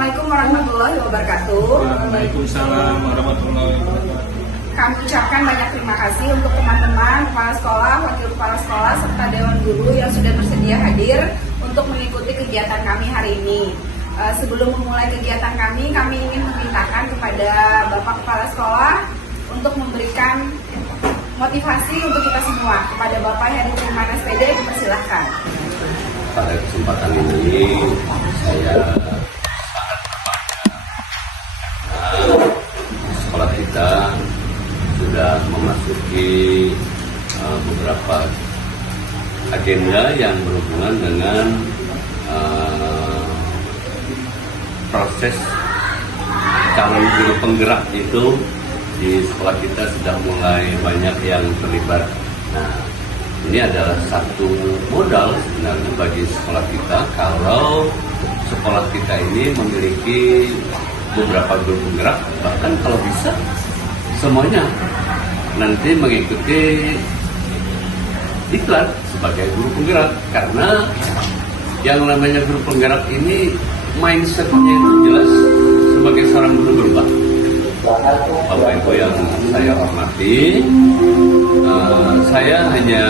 Assalamualaikum warahmatullahi wabarakatuh. Waalaikumsalam warahmatullahi wabarakatuh. Kami ucapkan banyak terima kasih untuk teman-teman, kepala sekolah, wakil kepala sekolah, serta dewan guru yang sudah bersedia hadir untuk mengikuti kegiatan kami hari ini. Sebelum memulai kegiatan kami ingin memintakan kepada Bapak Kepala Sekolah untuk memberikan motivasi untuk kita semua. Kepada Bapak Heri Firman SPD, dipersilahkan. Pada kesempatan ini saya sekolah kita sudah memasuki beberapa agenda yang berhubungan dengan proses calon guru penggerak itu. Di sekolah kita sudah mulai banyak yang terlibat. Nah, ini adalah satu modal sebenarnya bagi sekolah kita kalau sekolah kita ini memiliki beberapa guru penggerak, bahkan kalau bisa semuanya nanti mengikuti iklan sebagai guru penggerak, karena yang namanya guru penggerak ini mindsetnya itu jelas sebagai seorang guru berubah. Bapak Ibu yang saya hormati, saya hanya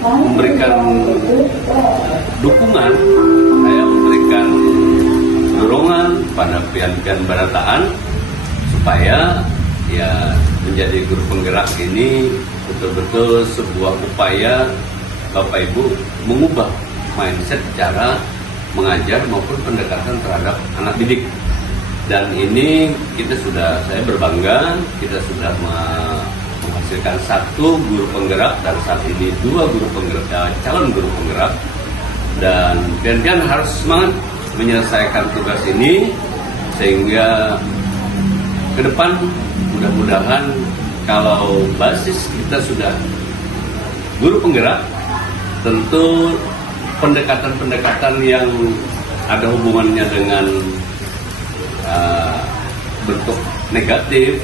memberikan dukungan, saya memberikan dorongan pada pian-pian barataan supaya ya menjadi guru penggerak ini betul-betul sebuah upaya Bapak Ibu mengubah mindset cara mengajar maupun pendekatan terhadap anak didik. Dan ini saya berbangga, kita sudah menghasilkan satu guru penggerak dan saat ini 2 guru penggerak, calon guru penggerak. Dan pian-pian harus semangat menyelesaikan tugas ini sehingga ke depan mudah-mudahan kalau basis kita sudah guru penggerak, tentu pendekatan-pendekatan yang ada hubungannya dengan bentuk negatif,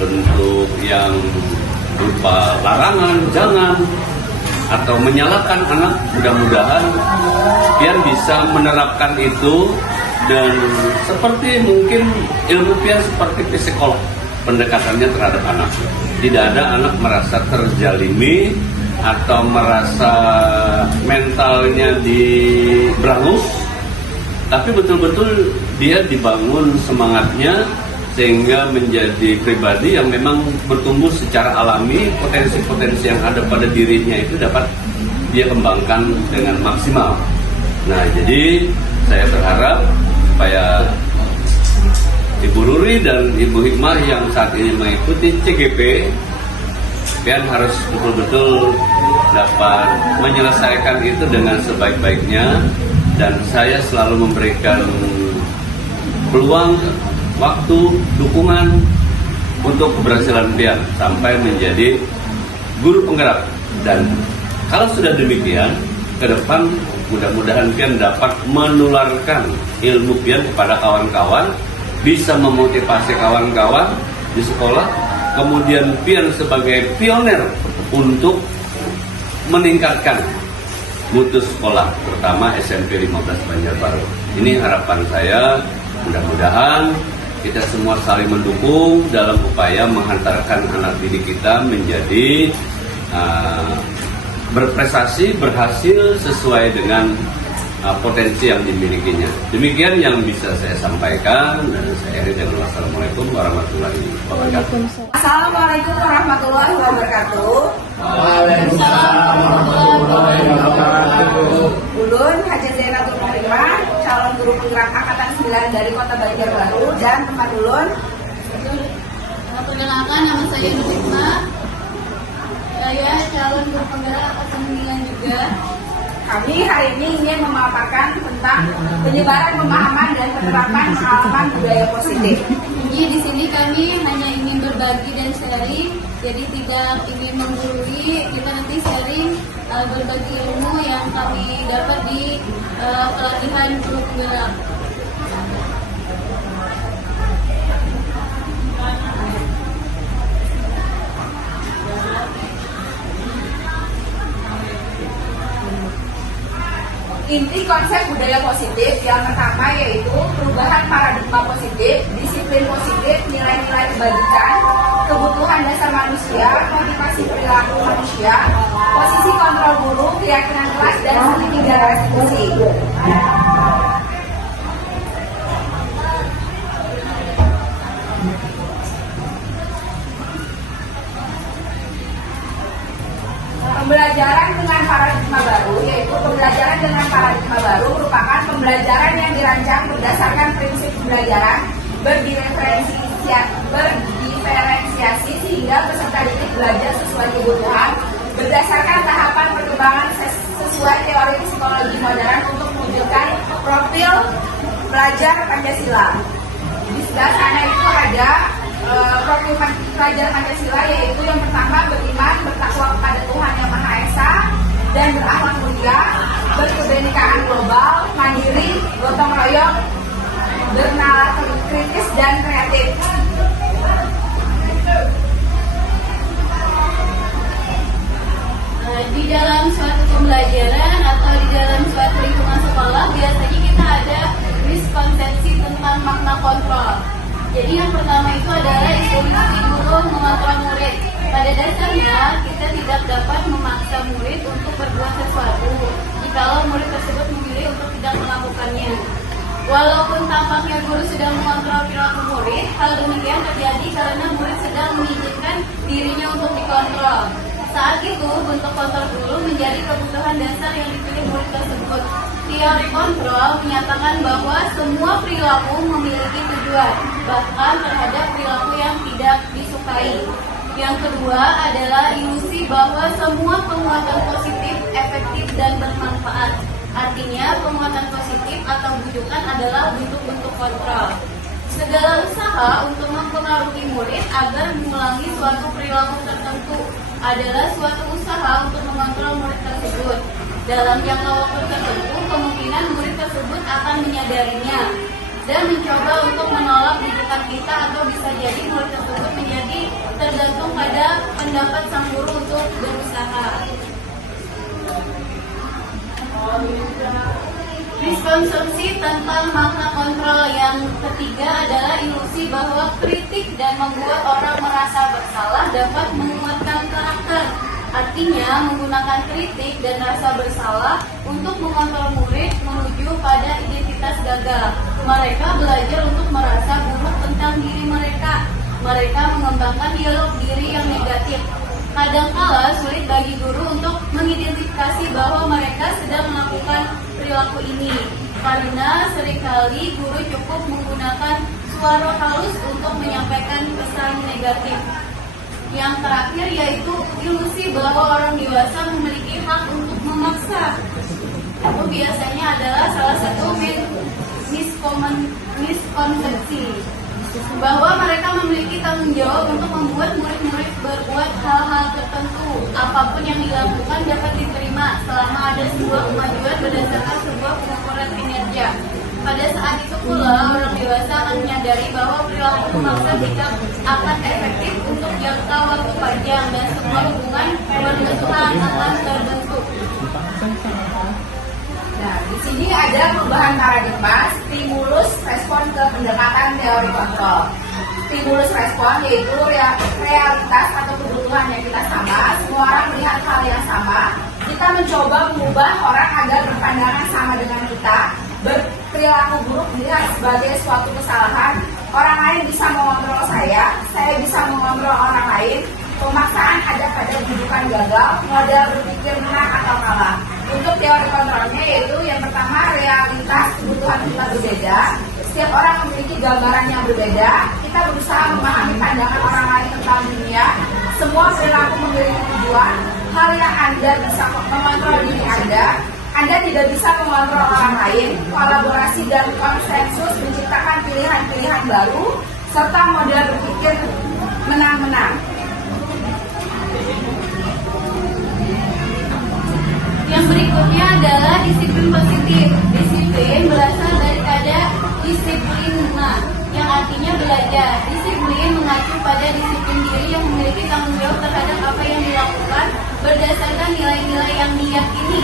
bentuk yang berupa larangan, jangan, atau menyalahkan anak, mudah-mudahan pian bisa menerapkan itu. Dan seperti mungkin ilmu pian seperti psikolog, pendekatannya terhadap anak. Tidak ada anak merasa terzalimi atau merasa mentalnya diberangus, tapi betul-betul dia dibangun semangatnya sehingga menjadi pribadi yang memang bertumbuh secara alami. Potensi-potensi yang ada pada dirinya itu dapat dia kembangkan dengan maksimal. Nah, jadi saya berharap supaya Ibu Ruri dan Ibu Hikmah yang saat ini mengikuti CGP, pian harus betul-betul dapat menyelesaikan itu dengan sebaik-baiknya. Dan saya selalu memberikan peluang, waktu, dukungan untuk keberhasilan pian sampai menjadi guru penggerak. Dan kalau sudah demikian, ke depan mudah-mudahan pian dapat menularkan ilmu pian kepada kawan-kawan, bisa memotivasi kawan-kawan di sekolah, kemudian pian sebagai pioner untuk meningkatkan mutu sekolah, terutama SMP 15 Banjarbaru. Ini harapan saya, mudah-mudahan kita semua saling mendukung dalam upaya menghantarkan anak didik kita menjadi berprestasi, berhasil sesuai dengan potensi yang dimilikinya. Demikian yang bisa saya sampaikan, dan saya akhiri dengan wassalamualaikum warahmatullahi wabarakatuh. Assalamualaikum warahmatullahi wabarakatuh. Waalaikumsalam warahmatullahi wabarakatuh. Ulun Haja Zainatul Muhammad, calon guru penggerak angkatan 9 dari Kota Banjarbaru, dan teman ulun. Perkenalkan, nama saya Nur Hikmah. Saya calon guru penggerak angkatan 9 juga. Kami hari ini ingin memaparkan tentang penyebaran pemahaman dan penerapan pengalaman budaya positif. Jadi di sini kami hanya ingin berbagi dan sharing, jadi tidak ingin menggurui. Kita nanti sharing berbagi ilmu yang kami dapat di pelatihan guru penggerak. Inti konsep budaya positif yang pertama yaitu perubahan paradigma positif, disiplin positif, nilai-nilai kebajikan, kebutuhan dasar manusia, motivasi perilaku manusia, posisi kontrol guru, keyakinan kelas, dan segitiga restitusi. Pembelajaran dengan paradigma baru, yaitu pembelajaran dengan paradigma baru merupakan pembelajaran yang dirancang berdasarkan prinsip pembelajaran berdiferensiasi sehingga peserta didik belajar sesuai kebutuhan berdasarkan tahapan perkembangan sesuai teori psikologi modern untuk mewujudkan profil pelajar Pancasila. Di sebelah sana itu ada profil pelajar Pancasila, yaitu yang pertama beriman, bertakwa kepada Tuhan Yang Maha Esa, dan berakhlak mulia, berkebenekaan global, mandiri, gotong royong, bernalar kritis dan kreatif. Di dalam suatu pembelajaran atau di dalam suatu lingkungan sekolah biasanya kita ada miskonsepsi tentang makna kontrol. Jadi yang pertama itu adalah instruksi guru mengontrol murid. Pada dasarnya kita tidak dapat memaksa murid untuk berbuat sesuatu jikalau murid tersebut memilih untuk tidak melakukannya. Walaupun tampaknya guru sedang mengontrol perilaku murid, hal demikian terjadi karena murid sedang mengizinkan dirinya untuk dikontrol. Saat itu, bentuk kontrol guru menjadi kebutuhan dasar yang dipilih murid tersebut. Teori kontrol menyatakan bahwa semua perilaku memiliki tujuan, bahkan terhadap perilaku yang tidak disukai. Yang kedua adalah ilusi bahwa semua penguatan positif, efektif, dan bermanfaat. Artinya, penguatan positif atau bujukan adalah bentuk-bentuk kontrol. Segala usaha untuk mempengaruhi murid agar mengulangi suatu perilaku tertentu adalah suatu usaha untuk mengontrol murid tersebut. Dalam jangka waktu tertentu, kemungkinan murid tersebut akan menyadarinya dan mencoba untuk menolak bujukan kita, atau bisa jadi murid tersebut menjadi tergantung pada pendapat sang guru untuk berusaha. Miskonsepsi tentang makna kontrol yang ketiga adalah ilusi bahwa kritik dan membuat orang merasa bersalah dapat menguatkan karakter. Artinya, menggunakan kritik dan rasa bersalah untuk mengontrol murid menuju pada identitas gagal. Mereka belajar untuk merasa buruk tentang diri mereka. Mereka mengembangkan dialog diri yang negatif. Kadangkala sulit bagi guru untuk mengidentifikasi bahwa mereka sedang melakukan perilaku ini, karena seringkali guru cukup menggunakan suara halus untuk menyampaikan pesan negatif. Yang terakhir yaitu ilusi bahwa orang dewasa memiliki hak untuk memaksa. Itu biasanya adalah salah satu miskonsepsi bahwa mereka memiliki tanggung jawab untuk membuat murid-murid berbuat hal-hal tertentu. Apapun yang dilakukan dapat diterima selama ada sebuah kemajuan berdasarkan sebuah pengukuran kinerja. Pada saat itu pula orang dewasa akan menyadari bahwa perilaku memaksa tidak akan efektif untuk jangka waktu panjang dan semua hubungan bermusuhan akan terbentuk. Nah, di sini ada perubahan paradigma, stimulus respon ke pendekatan teori kontrol. Stimulus respon yaitu realitas atau kebutuhan yang kita sama, semua orang melihat hal yang sama. Kita mencoba mengubah orang agar berpandangan sama dengan kita, berperilaku buruk dilihat sebagai suatu kesalahan. Orang lain bisa mengontrol saya bisa mengontrol orang lain. Pemaksaan ada pada bujukan gagal, model berpikir menang atau kalah. Untuk teori kontrolnya yaitu yang pertama, realitas kebutuhan kita berbeda. Setiap orang memiliki gambaran yang berbeda. Kita berusaha memahami pandangan orang lain tentang dunia. Semua perilaku memiliki tujuan. Hal yang Anda bisa mengontrol diri Anda tidak bisa mengontrol orang lain. Kolaborasi dan konsensus menciptakan pilihan-pilihan baru serta model berpikir menang-menang. Yang berikutnya adalah disiplin positif. Disiplin berasal daripada disiplina, yang artinya belajar. Disiplin mengacu pada disiplin diri yang memiliki tanggung jawab terhadap apa yang dilakukan berdasarkan nilai-nilai yang diyakini.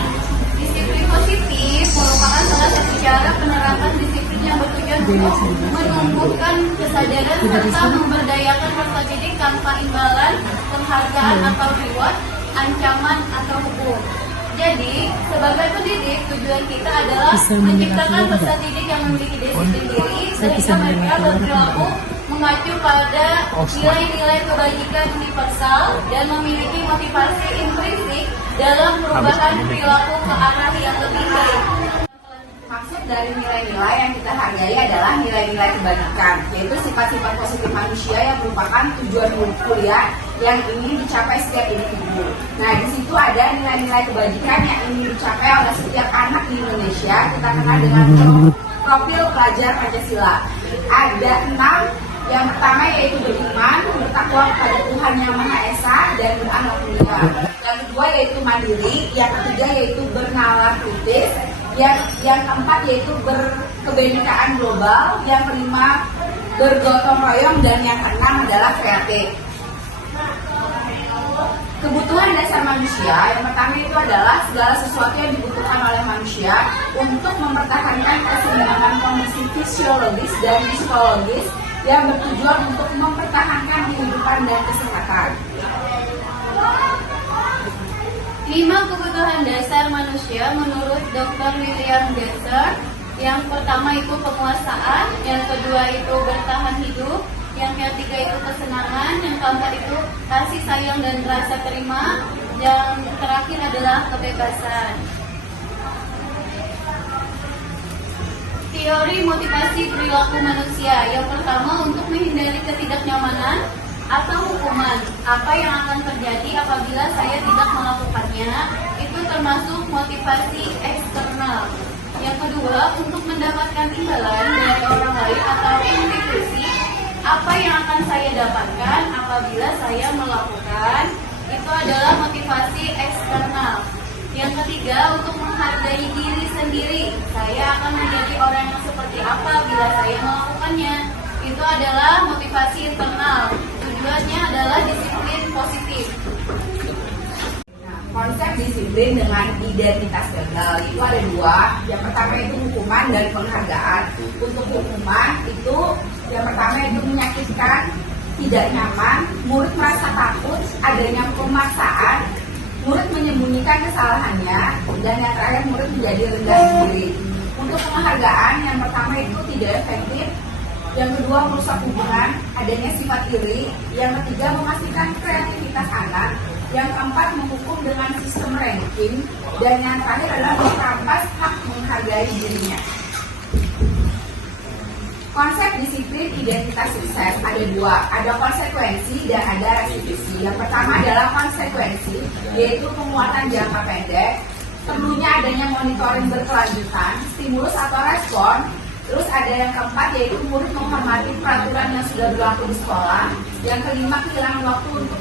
Disiplin positif positif merupakan salah satu cara penerapan disiplin yang bertujuan untuk menumbuhkan kesadaran serta memberdayakan peserta didik tanpa imbalan, penghargaan atau reward, ancaman atau hukum. Jadi, sebagai pendidik, tujuan kita adalah menciptakan peserta didik yang memiliki disiplin diri sehingga mereka berperilaku mengacu pada nilai-nilai kebajikan universal dan memiliki motivasi intrinsik dalam perubahan perilaku ke arah yang lebih baik. Maksud dari nilai-nilai yang kita hargai adalah nilai-nilai kebajikan, yaitu sifat-sifat positif manusia yang merupakan tujuan kuliah yang ingin dicapai setiap individu. Nah, di situ ada nilai-nilai kebajikan yang ingin dicapai oleh setiap anak di Indonesia. Kita kenal dengan profil pelajar Pancasila. Ada 6. Yang pertama yaitu beriman, bertakwa kepada Tuhan Yang Maha Esa dan berakhlak mulia. Yang kedua yaitu mandiri, yang ketiga yaitu bernalar kritis, yang keempat yaitu berkebenekaan global, yang kelima bergotong royong, dan yang keenam adalah kreatif. Kebutuhan dasar manusia yang pertama itu adalah segala sesuatu yang dibutuhkan oleh manusia untuk mempertahankan keseimbangan kondisi fisiologis dan psikologis yang bertujuan untuk mempertahankan kehidupan dan kesehatan. 5 kebutuhan dasar manusia menurut Dr. William Gasser. Yang pertama itu penguasaan, yang kedua itu bertahan hidup, yang ketiga itu kesenangan, yang keempat itu kasih sayang dan rasa terima, yang terakhir adalah kebebasan. Teori motivasi perilaku manusia. Yang pertama, untuk menghindari ketidaknyamanan atau hukuman. Apa yang akan terjadi apabila saya tidak melakukannya? Itu termasuk motivasi eksternal. Yang kedua, untuk mendapatkan imbalan dari orang lain atau institusi. Apa yang akan saya dapatkan apabila saya melakukan? Itu adalah motivasi eksternal. Yang ketiga, untuk menghargai diri sendiri. Saya akan menjadi orang yang seperti apa bila saya melakukannya. Itu adalah motivasi internal. Tujuannya adalah disiplin positif. Nah, konsep disiplin dengan identitas gagal itu ada 2. Yang pertama itu hukuman dan penghargaan. Untuk hukuman itu yang pertama itu menyakitkan, tidak nyaman, murid merasa takut, adanya pemaksaan, murid menyembunyikan kesalahannya, dan yang terakhir murid menjadi rendah diri. Untuk penghargaan, yang pertama itu tidak efektif, yang kedua merusak hubungan, adanya sifat iri, yang ketiga memastikan kreativitas anak, yang keempat menghukum dengan sistem ranking, dan yang terakhir adalah merampas hak menghargai dirinya. Konsep disiplin identitas sukses ada 2, ada konsekuensi dan ada restitusi. Yang pertama adalah konsekuensi, yaitu penguatan jangka pendek, perlunya adanya monitoring berkelanjutan, stimulus atau respon. Terus ada yang keempat yaitu murid menghormati peraturan yang sudah berlaku di sekolah. Yang kelima, kehilangan waktu untuk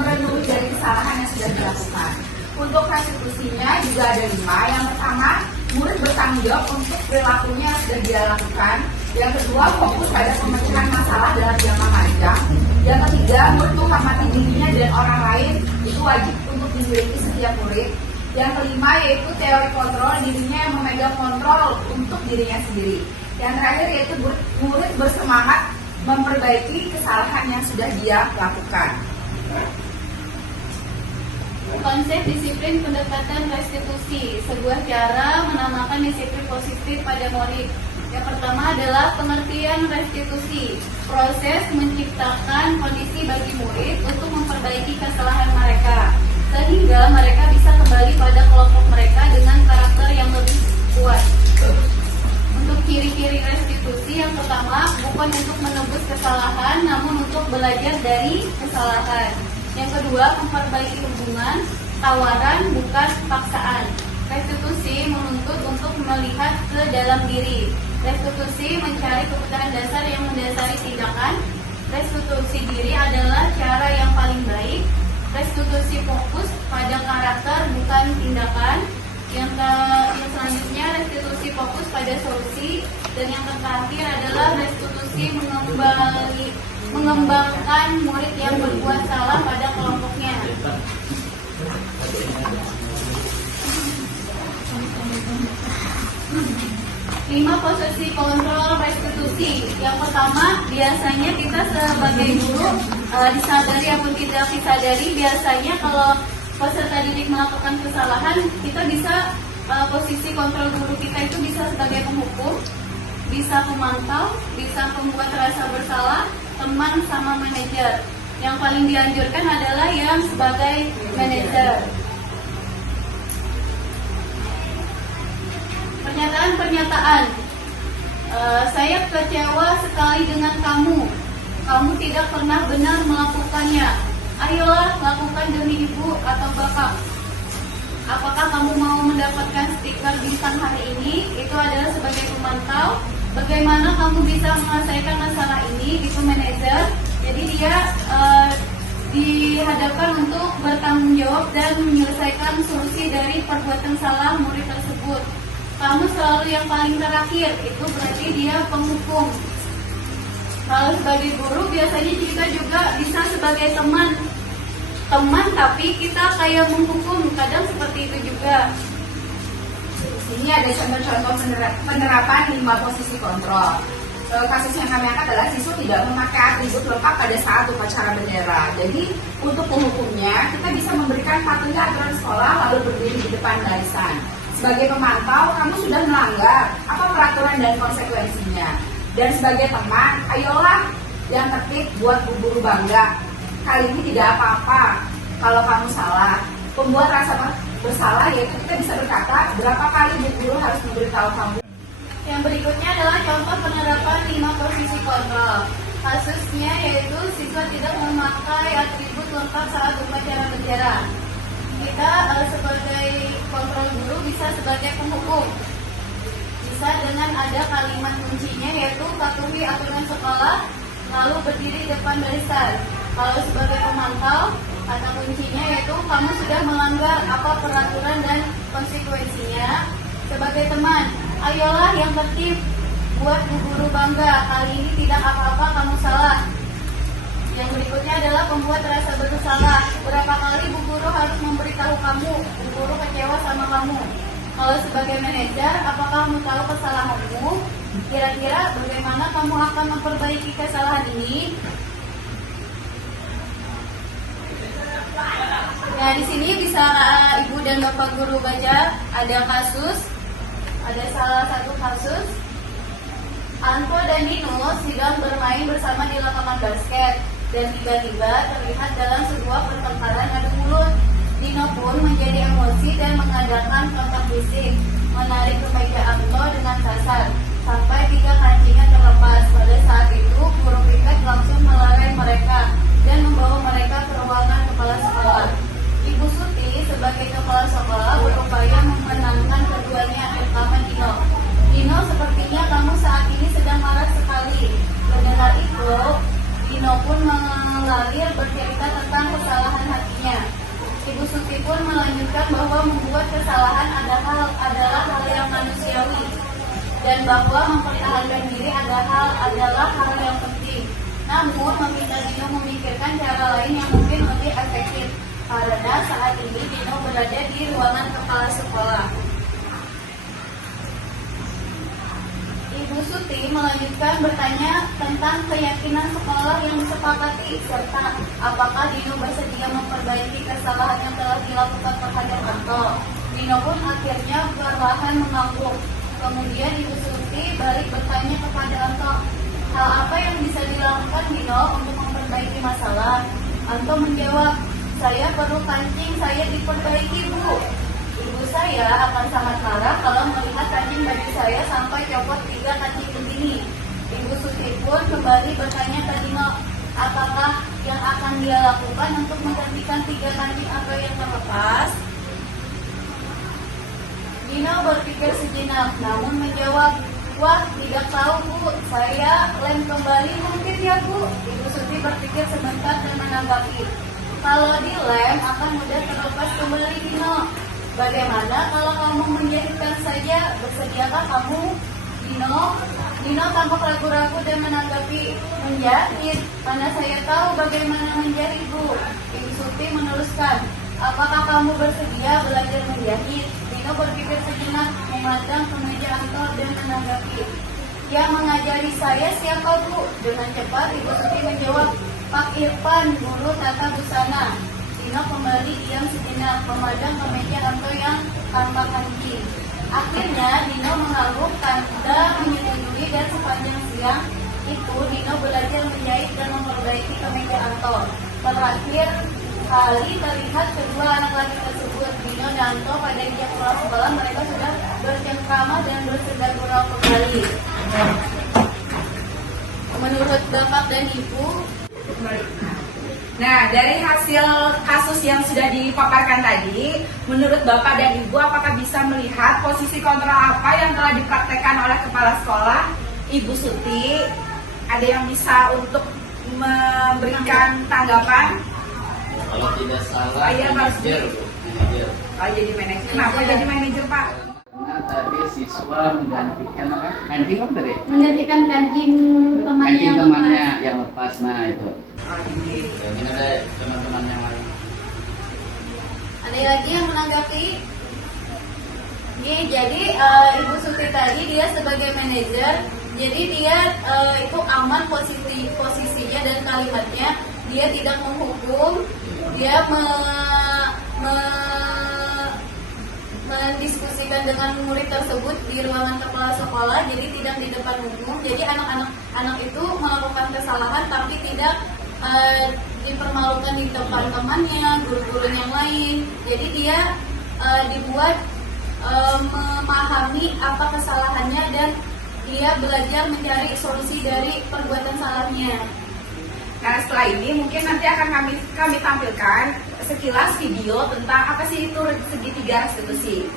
merenungi dari kesalahan yang sudah dilakukan. Untuk restitusinya juga ada 5. Yang pertama, murid bertanggung jawab untuk perilakunya yang sudah dia lakukan. Yang kedua, fokus pada pemecahan masalah dalam jangka panjang. Yang ketiga, murid menghormati dirinya dan orang lain, itu wajib untuk dimiliki setiap murid. Yang kelima yaitu teori kontrol, dirinya yang memegang kontrol untuk dirinya sendiri. Yang terakhir yaitu murid bersemangat memperbaiki kesalahan yang sudah dia lakukan. Konsep disiplin pendekatan restitusi, sebuah cara menamakan disiplin positif pada murid. Yang pertama adalah pengertian restitusi, proses menciptakan kondisi bagi murid untuk memperbaiki kesalahan mereka, sehingga mereka bisa kembali pada kelompok mereka dengan karakter yang lebih kuat. Untuk ciri-ciri restitusi, yang pertama, bukan untuk menebus kesalahan, namun untuk belajar dari kesalahan. Yang kedua, memperbaiki hubungan, tawaran bukan paksaan. Restitusi menuntut untuk melihat ke dalam diri. Restitusi mencari kebutuhan dasar yang mendasari tindakan. Restitusi diri adalah cara yang paling baik. Restitusi fokus pada karakter bukan tindakan. Yang selanjutnya restitusi fokus pada solusi, dan yang terakhir adalah restitusi mengembangkan murid yang berbuat salah pada kelompoknya. 5 posisi kontrol restitusi. Yang pertama, biasanya kita sebagai guru disadari ataupun tidak disadari, biasanya kalau peserta didik melakukan kesalahan, kita bisa posisi kontrol guru kita itu bisa sebagai penghukum, bisa pemantau, bisa pembuat rasa bersalah, teman sama manajer. Yang paling dianjurkan adalah yang sebagai manajer. Pernyataan. Saya kecewa sekali dengan kamu. Kamu tidak pernah benar melakukannya. Ayolah lakukan demi ibu atau bapak. Apakah kamu mau mendapatkan stiker bintang hari ini? Itu adalah sebagai pemantau. Bagaimana kamu bisa menyelesaikan masalah ini? Itu manajer. Jadi dia dihadapkan untuk bertanggung jawab dan menyelesaikan solusi dari perbuatan salah murid tersebut. Kamu selalu yang paling terakhir, itu berarti dia penghukum. Kalau sebagai guru biasanya kita juga bisa sebagai teman tapi kita kayak menghukum, kadang seperti itu juga. Ini ada contoh-contoh penerapan 5 posisi kontrol. Kasus yang kami angkat adalah siswa tidak memakai atribut lengkap pada saat upacara bendera. Jadi untuk penghukumnya kita bisa memberikan patuhi aturan sekolah lalu berdiri di depan barisan. Sebagai pemantau, kamu sudah melanggar apa peraturan dan konsekuensinya. Dan sebagai teman, ayolah yang tertib buat bu guru bangga. Kali ini tidak apa-apa kalau kamu salah. Pembuat rasa bersalah yaitu kita bisa berkata berapa kali bu guru harus memberitahu kamu. Yang berikutnya adalah contoh penerapan 5 posisi kontrol. Kasusnya yaitu siswa tidak memakai atribut lengkap saat upacara bendera. Kita sebagai kontrol guru bisa sebagai penghukum. Bisa dengan ada kalimat kuncinya yaitu patuhi aturan sekolah lalu berdiri depan barisan. Kalau sebagai pemantau, kata kuncinya yaitu kamu sudah melanggar apa peraturan dan konsekuensinya. Sebagai teman, ayolah yang tertib buat bu guru bangga. Kali ini tidak apa-apa kamu salah. Yang berikutnya adalah pembuat rasa bersalah. Berapa kali bu guru harus memberitahu kamu, bu guru kecewa sama kamu. Kalau sebagai manajer, apakah kamu tahu kesalahanmu? Kira-kira bagaimana kamu akan memperbaiki kesalahan ini? Nah, di sini bisa ibu dan bapak guru baca ada kasus, ada salah satu kasus. Anto dan Dino sedang bermain bersama di lapangan basket dan tiba-tiba terlihat dalam sebuah pertengkaran adu mulut. Dino pun menjadi emosi dan mengadakan kontak fisik, menarik kemeja Anto dengan kasar sampai 3 kancingnya terlepas. Pada saat itu guru piket langsung melerai mereka dan membawa mereka ke ruangan kepala sekolah. Ibu Suti sebagai kepala sekolah berupaya memenangkan keduanya, terutama Dino. Dino, sepertinya kamu saat ini sedang marah sekali. Mendengar itu, Dino pun mengalir bercerita tentang kesalahan hatinya. Ibu Suti pun melanjutkan bahwa membuat kesalahan adalah hal yang manusiawi dan bahwa mempertahankan diri adalah hal yang penting. Namun meminta Dino memikirkan cara lain yang mungkin lebih efektif karena saat ini Dino berada di ruangan kepala sekolah. Ibu Suti melanjutkan bertanya tentang keyakinan sekolah yang disepakati serta apakah Dino bersedia memperbaiki kesalahan yang telah dilakukan terhadap Anto. Dino pun akhirnya perlahan mengangguk. Kemudian Ibu Suti balik bertanya kepada Anto, hal apa yang bisa dilakukan Dino untuk memperbaiki masalah? Anto menjawab, saya perlu kancing saya diperbaiki, Bu. Ibu saya akan sangat marah kalau melihat kancing baju saya sampai copot 3 kancing begini. Ibu Suti pun kembali bertanya ke Dino, apakah yang akan dia lakukan untuk menggantikan 3 kancing atau yang terlepas? Dino berpikir sejenak, namun menjawab, wah tidak tahu Bu, saya lem kembali mungkin ya Bu. Ibu Suti berpikir sebentar dan menanggapi, kalau dilem akan mudah terlepas kembali Dino. Bagaimana kalau kamu menjahitkan saja? Bersediakah kamu? Dino tampak ragu-ragu dan menanggapi, menjahit? Karena saya tahu bagaimana menjahit Bu. Ibu Suti meneruskan, apakah kamu bersedia belajar menjahit? Dino berpikir sejenak, memandang ke meja Anto dan menanggapi. Yang mengajari saya siapa Bu? Dengan cepat Ibu Suti menjawab, Pak Irfan, guru tata busana. Dino kembali diam sejenak, memandang ke meja Anto yang tanpa kanji. Akhirnya Dino mengangguk tanda menyetujui dan sepanjang siang itu Dino belajar menjahit dan memperbaiki kemeja Anto. Terakhir kali terlihat kedua anak laki tersebut, Dino dan Anto, pada jam pulang sekolah mereka sudah bercengkrama dan bersegagurau kembali. Menurut Bapak dan Ibu, Nah, dari hasil kasus yang sudah dipaparkan tadi, menurut Bapak dan Ibu, apakah bisa melihat posisi kontrol apa yang telah dipraktekkan oleh Kepala Sekolah, Ibu Suti? Ada yang bisa untuk memberikan tanggapan? Kalau tidak salah, Iya, Pak. manajer. Oh, jadi manajer. Kenapa jadi manajer, Pak? Karena tadi siswa menggantikan apa? Kancing apa tadi? menjadikan kancing temannya Kancing yang temannya lepas. yang lepas. Nah itu. Oh, ini. Mungkin ada teman-teman yang lain. Ada lagi yang menanggapi? Jadi Ibu Suti tadi dia sebagai manajer, jadi dia itu aman posisinya dan kalimatnya, dia tidak menghukum, dia mendiskusikan dengan murid tersebut di ruangan kepala sekolah, jadi tidak di depan umum. Jadi anak itu melakukan kesalahan tapi tidak dipermalukan di depan temannya, guru-guru yang lain. Jadi dia dibuat memahami apa kesalahannya dan dia belajar mencari solusi dari perbuatan salahnya. Nah, setelah ini mungkin nanti akan kami tampilkan sekilas video tentang apa sih itu segitiga restitusi.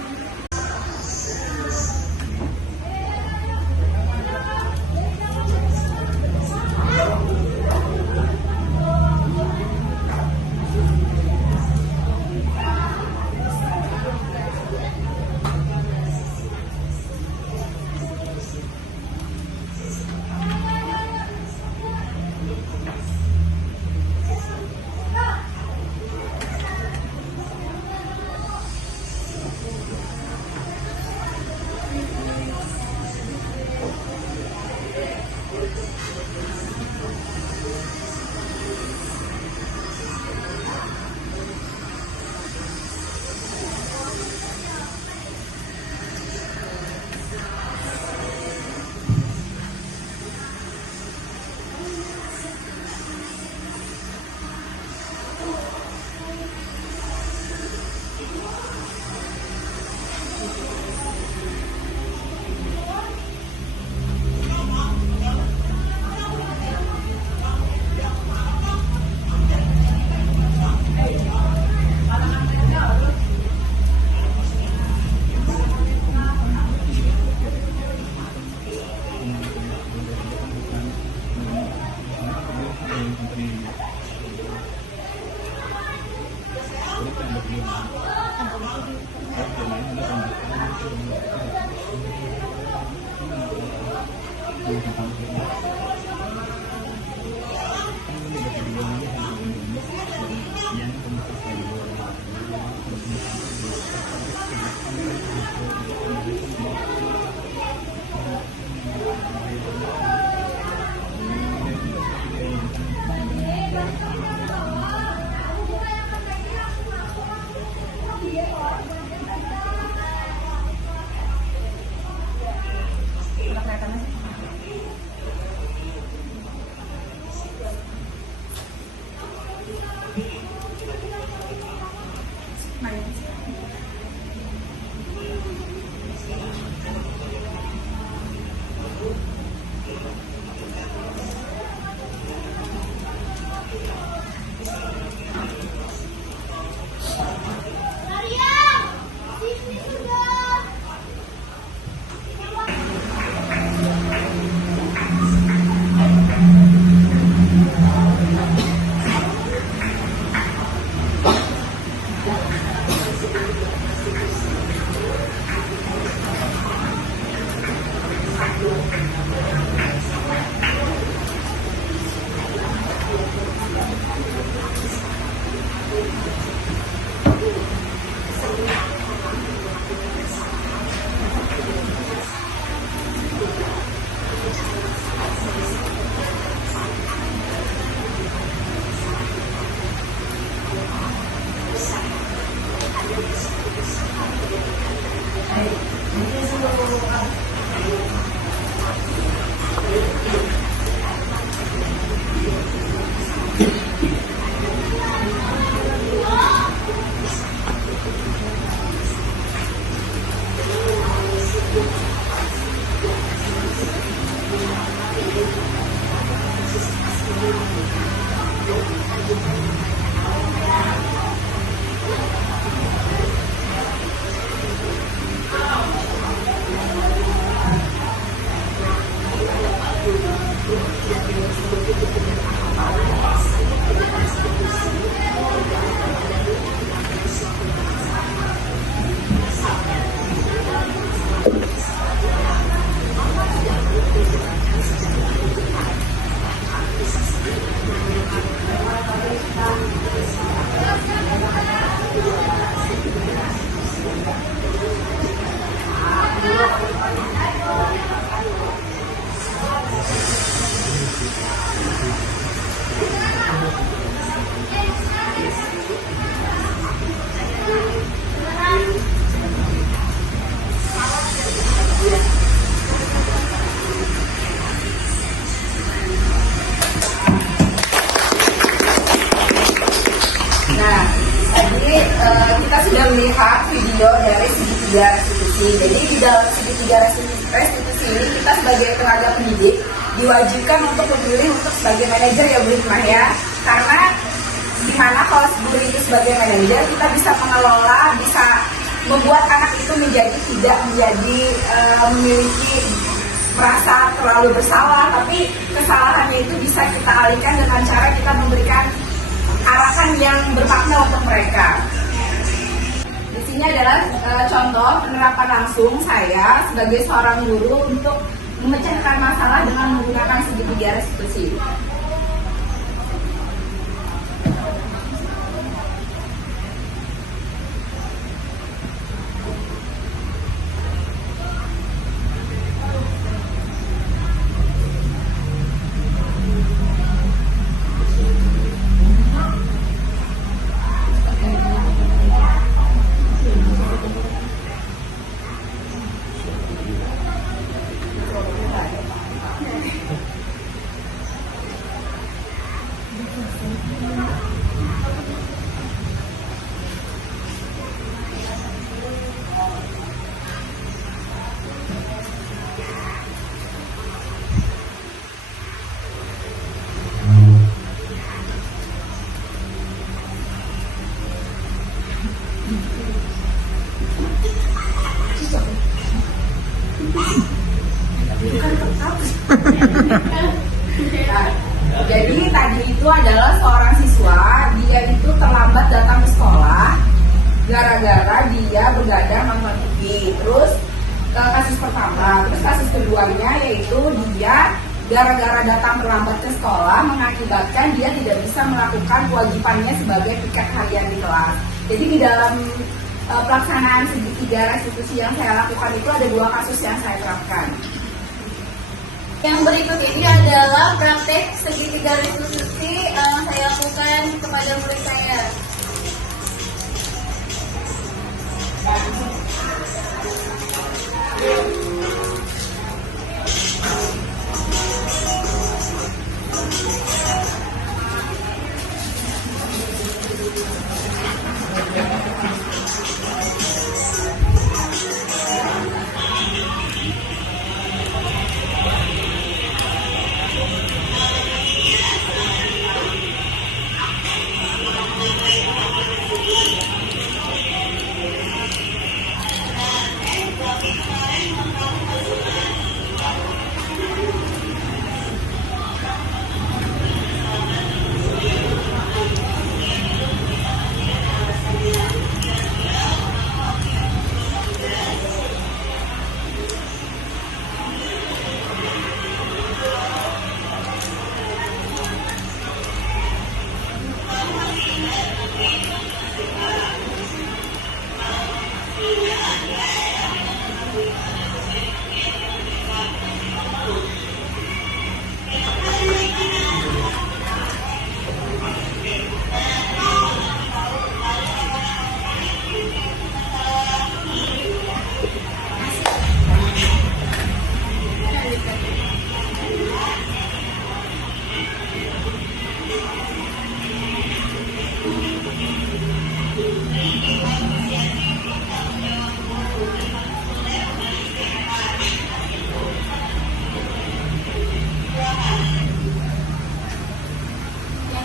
video dari segitiga restitusi. Jadi di dalam segitiga restitusi ini kita sebagai tenaga pendidik diwajibkan untuk memilih untuk sebagai manajer ya Bu Hikmah ya. Karena dimana kalau guru itu sebagai manajer kita bisa mengelola, bisa membuat anak itu tidak menjadi memiliki merasa terlalu bersalah, tapi kesalahannya itu bisa kita alihkan dengan cara kita memberikan arahan yang bermakna untuk mereka. Di sini adalah contoh penerapan langsung saya sebagai seorang guru untuk memecahkan masalah dengan menggunakan segitiga restitusi. Nah, jadi tadi itu adalah seorang siswa, dia itu terlambat datang ke sekolah gara-gara dia begadang nonton TV. Terus kasus pertama, terus kasus keduanya yaitu dia gara-gara datang terlambat ke sekolah mengakibatkan dia tidak bisa melakukan kewajibannya sebagai piket harian di kelas. Jadi di dalam pelaksanaan segitiga restitusi yang saya lakukan itu ada 2 kasus yang saya terapkan. Yang berikut ini adalah praktek segitiga restitusi yang saya lakukan kepada murid saya.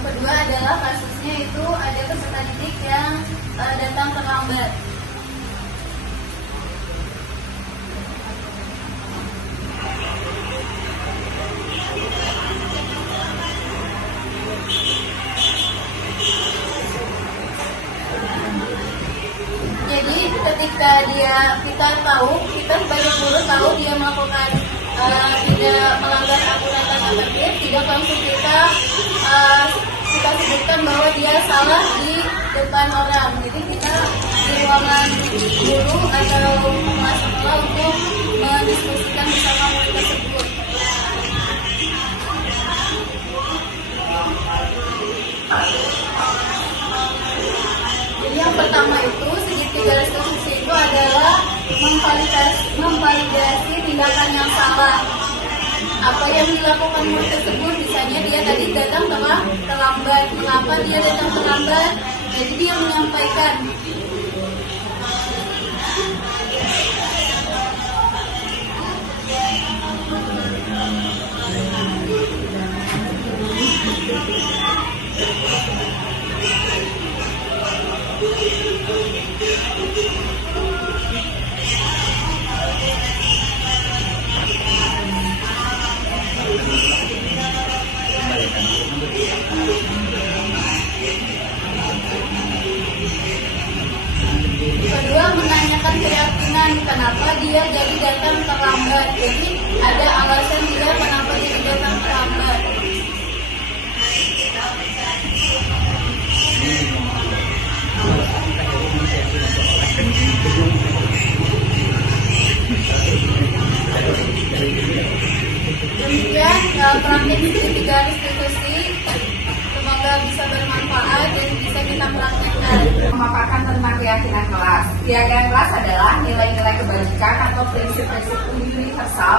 Kedua adalah kasusnya itu ada peserta didik yang datang terlambat. Jadi ketika kita sebagai guru tahu dia melakukan tidak melanggar aturan tata tertib, tidak langsung kita sebutkan bahwa dia salah di depan orang. Jadi kita di ruangan guru atau kelas sekolah untuk mendiskusikan bersama murid tersebut. Jadi yang pertama itu segitiga restitusi itu adalah memvalidasi tindakan yang salah. Apa yang dilakukan murid tersebut, misalnya dia tadi datang terlambat. Mengapa dia datang terlambat? Jadi dia menyampaikan Kedua, menanyakan keyakinan kenapa dia jadi datang terlambat. Jadi ada alasan dia kenapa dia datang terlambat. Demikian praktik studi garis diskusi. Semoga bisa bermanfaat dan bisa kita praktekkan. Memaparkan tentang keyakinan kelas. Keyakinan kelas adalah nilai-nilai kebajikan atau prinsip-prinsip universal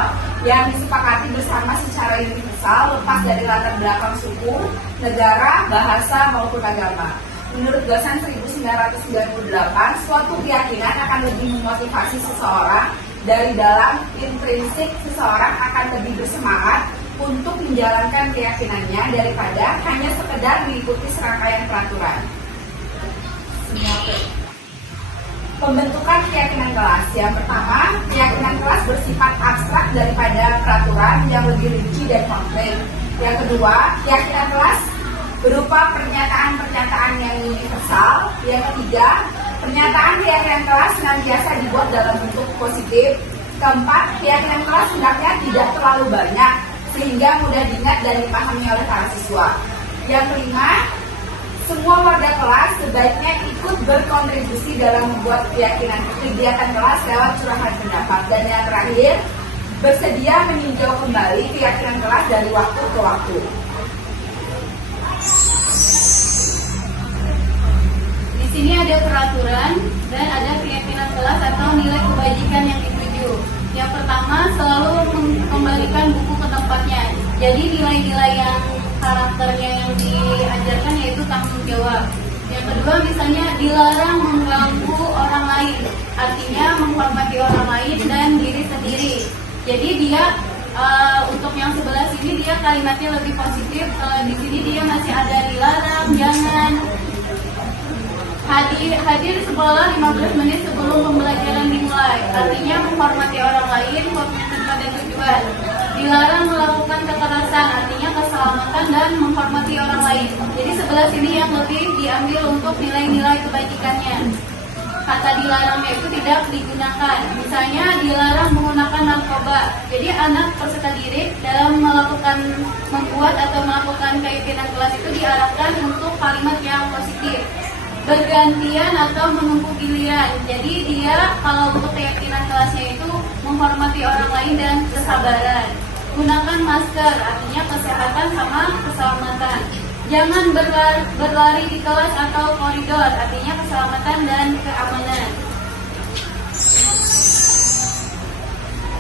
yang disepakati bersama secara universal lepas dari latar belakang suku, negara, bahasa maupun agama. Menurut Gasan 1998, suatu keyakinan akan lebih memotivasi seseorang dari dalam intrinsik seseorang akan lebih bersemangat untuk menjalankan keyakinannya daripada hanya sekedar mengikuti serangkaian peraturan. Pembentukan keyakinan kelas. Yang pertama, keyakinan kelas bersifat abstrak daripada peraturan yang lebih rinci dan konkret. Yang kedua, keyakinan kelas berupa pernyataan-pernyataan yang universal. Yang ketiga, pernyataan keyakinan kelas senantiasa dibuat dalam bentuk positif. Keempat, keyakinan kelas hendaknya tidak terlalu banyak sehingga mudah diingat dan dipahami oleh para siswa. Yang kelima, semua warga kelas sebaiknya ikut berkontribusi dalam membuat kegiatan kelas lewat curahan pendapat. Dan yang terakhir, bersedia meninjau kembali keyakinan kelas dari waktu ke waktu. Di sini ada peraturan dan ada keyakinan kelas atau nilai kebajikan yang dituju. Yang pertama, selalu mengembalikan buku ke tempatnya. Jadi nilai-nilai yang karakternya yang diajarkan yaitu tanggung jawab. Yang kedua, misalnya dilarang mengganggu orang lain, artinya menghormati orang lain dan diri sendiri. Jadi dia untuk yang sebelah sini dia kalimatnya lebih positif. Di sini dia masih ada dilarang, jangan. Hadir sekolah 15 menit sebelum pembelajaran dimulai, artinya menghormati orang lain, komitmen pada tujuan. Dilarang melakukan kekerasan, artinya keselamatan dan menghormati orang lain. Jadi sebelah sini yang lebih diambil untuk nilai-nilai kebajikannya. Kata dilarangnya itu tidak digunakan. Misalnya dilarang menggunakan narkoba. Jadi anak peserta didik dalam membuat atau melakukan keyakinan kelas itu diarahkan untuk kalimat yang positif. Bergantian atau menumpuk giliran. Jadi dia kalau untuk keyakinan kelasnya itu menghormati orang lain dan kesabaran. Gunakan masker, artinya kesehatan sama keselamatan. Jangan berlari di kelas atau koridor, artinya keselamatan dan keamanan.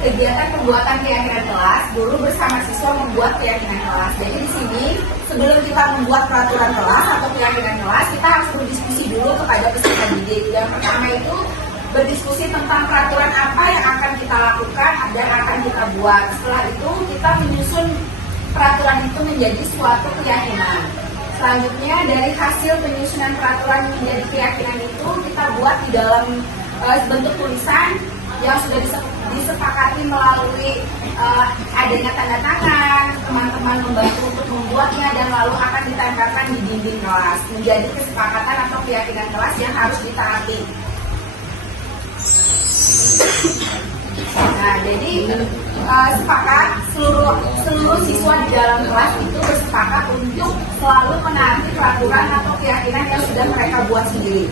Kegiatan pembuatan keyakinan kelas, guru bersama siswa membuat keyakinan kelas. Jadi di sini sebelum kita membuat peraturan kelas atau keyakinan kelas, kita harus berdiskusi dulu kepada peserta didik. Yang pertama itu berdiskusi tentang peraturan apa yang akan kita lakukan dan akan kita buat. Setelah itu kita menyusun peraturan itu menjadi suatu keyakinan. Selanjutnya dari hasil penyusunan peraturan menjadi keyakinan itu kita buat di dalam bentuk tulisan yang sudah disepakati melalui adanya tanda tangan, teman-teman membantu untuk membuatnya dan lalu akan ditempelkan di dinding kelas menjadi kesepakatan atau keyakinan kelas yang harus ditaati. Nah, jadi sepakat seluruh siswa di dalam kelas itu bersepakat untuk selalu menaati peraturan atau keyakinan yang sudah mereka buat sendiri.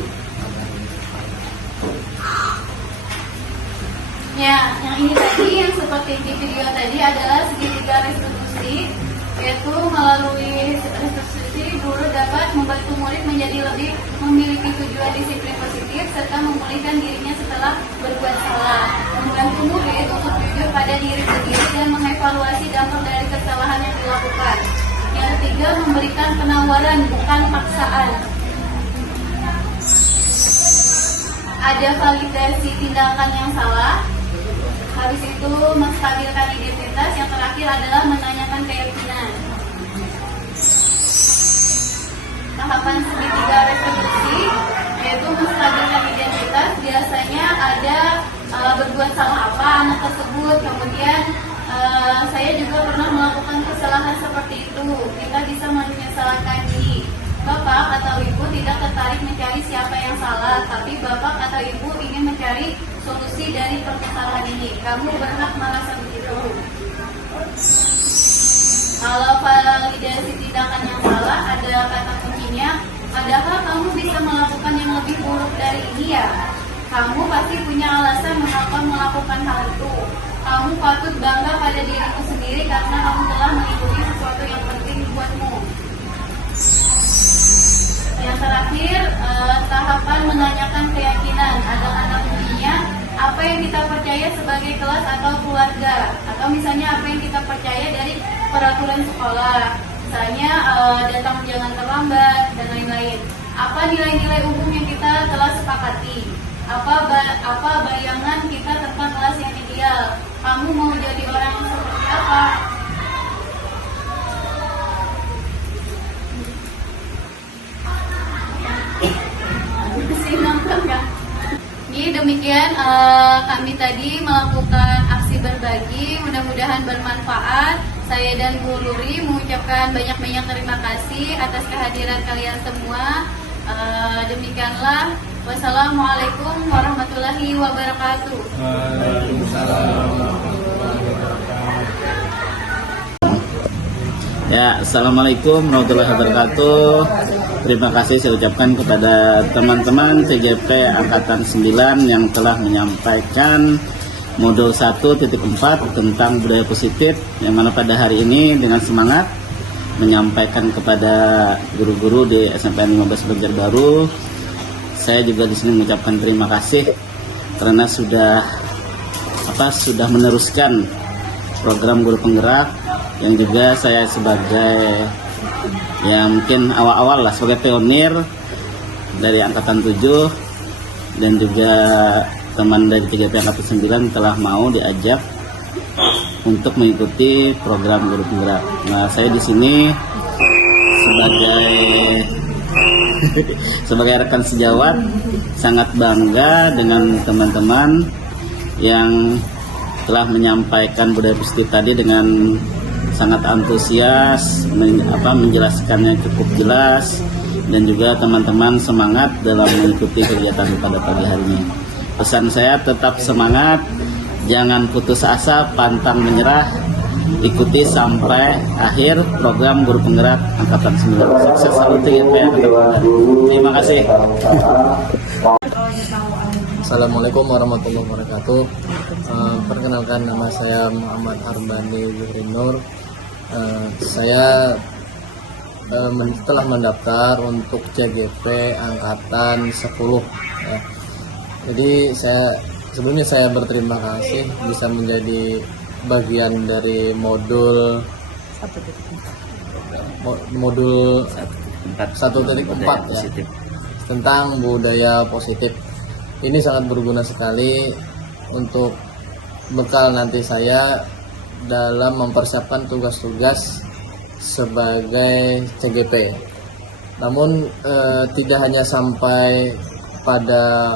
Ya, yang ini tadi yang seperti di video tadi adalah segitiga restitusi, yaitu melalui restitusi guru dapat membantu murid menjadi lebih memiliki tujuan disiplin positif serta memulihkan dirinya setelah berbuat salah, membantu murid untuk jujur pada diri sendiri dan mengevaluasi dampak dari kesalahan yang dilakukan. Yang ketiga, memberikan penawaran bukan paksaan. Ada validasi tindakan yang salah. Habis itu menstabilkan identitas. Yang terakhir adalah menanyakan keyakinan. Tahapan segitiga restitusi yaitu menstabilkan identitas. Biasanya ada berbuat salah apa anak tersebut, kemudian saya juga pernah melakukan kesalahan seperti itu. Kita bisa menyesalkan diri. Bapak atau Ibu tidak tertarik mencari siapa yang salah, tapi Bapak atau Ibu ingin mencari solusi dari permasalahan ini. Kamu berhak merasa begitu. Kalau validasi tindakan yang salah, ada kata kuncinya, adakah kamu bisa melakukan yang lebih buruk dari ini ya? Kamu pasti punya alasan mengapa melakukan hal itu. Kamu patut bangga pada dirimu sendiri karena kamu telah mengikuti sesuatu yang penting buatmu. Yang terakhir, tahapan menanyakan keyakinan. Ada kata kuncinya, apa yang kita percaya sebagai kelas atau keluarga, atau misalnya apa yang kita percaya dari peraturan sekolah, misalnya datang jangan terlambat dan lain-lain. Apa nilai-nilai umum yang kita telah sepakati? Apa bayangan kita tentang kelas yang ideal? Kamu mau jadi orang yang seperti apa? Jadi demikian kami tadi melakukan aksi berbagi, mudah-mudahan bermanfaat. Saya dan Bu Luri mengucapkan banyak-banyak terima kasih atas kehadiran kalian semua. Demikianlah, wassalamualaikum warahmatullahi wabarakatuh. Ya, assalamualaikum warahmatullahi wabarakatuh. Terima kasih saya ucapkan kepada teman-teman TJP Angkatan 9 yang telah menyampaikan modul 1.4 tentang budaya positif, yang mana pada hari ini dengan semangat menyampaikan kepada guru-guru di SMPN 15 Banjarbaru. Saya juga di sini mengucapkan terima kasih karena sudah meneruskan program guru penggerak, yang juga saya sebagai mungkin awal-awal lah sebagai pionir dari Angkatan 7, dan juga teman dari TJP Angkatan 9 telah mau diajak untuk mengikuti program guru penggerak. Nah, saya di sini sebagai rekan sejawat sangat bangga dengan teman-teman yang telah menyampaikan budaya positif tadi dengan sangat antusias, menjelaskannya cukup jelas, dan juga teman-teman semangat dalam mengikuti kegiatan pada pagi hari ini. Pesan saya tetap semangat, jangan putus asa, pantang menyerah, ikuti sampai akhir program guru penggerak Angkatan 9. Sukses selalu TJP Angkatan 9. Terima kasih. Assalamualaikum warahmatullahi wabarakatuh. Perkenalkan, nama saya Muhammad Arbani Zuhrinur. Saya telah mendaftar untuk CGP Angkatan 10 ya. Jadi sebelumnya saya berterima kasih bisa menjadi bagian dari modul 1.4 ya, tentang budaya positif. Ini sangat berguna sekali untuk bekal nanti saya dalam mempersiapkan tugas-tugas sebagai CGP. Namun tidak hanya sampai pada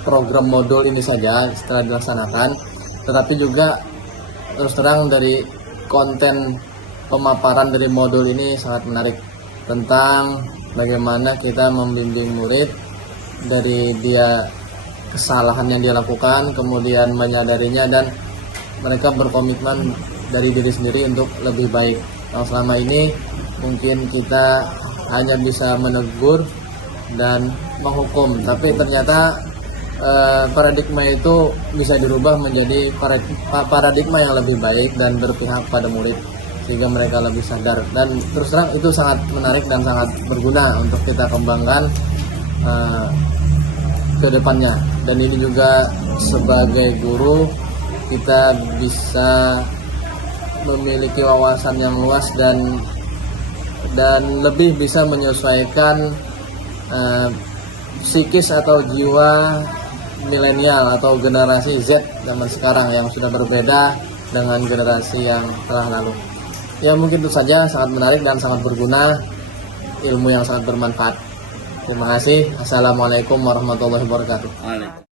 program modul ini saja setelah dilaksanakan, tetapi juga terus terang dari konten pemaparan dari modul ini sangat menarik tentang bagaimana kita membimbing murid dari dia kesalahan yang dia lakukan, kemudian menyadarinya, dan mereka berkomitmen dari diri sendiri untuk lebih baik. Nah, selama ini mungkin kita hanya bisa menegur dan menghukum, tapi ternyata paradigma itu bisa dirubah menjadi paradigma yang lebih baik dan berpihak pada murid, sehingga mereka lebih sadar. Dan terus terang itu sangat menarik dan sangat berguna untuk kita kembangkan ke depannya. Dan ini juga sebagai guru kita bisa memiliki wawasan yang luas dan lebih bisa menyesuaikan psikis atau jiwa milenial atau generasi Z zaman sekarang yang sudah berbeda dengan generasi yang telah lalu. Ya, mungkin itu saja, sangat menarik dan sangat berguna, ilmu yang sangat bermanfaat. Terima kasih. Assalamualaikum warahmatullahi wabarakatuh. Waalaikumsalam.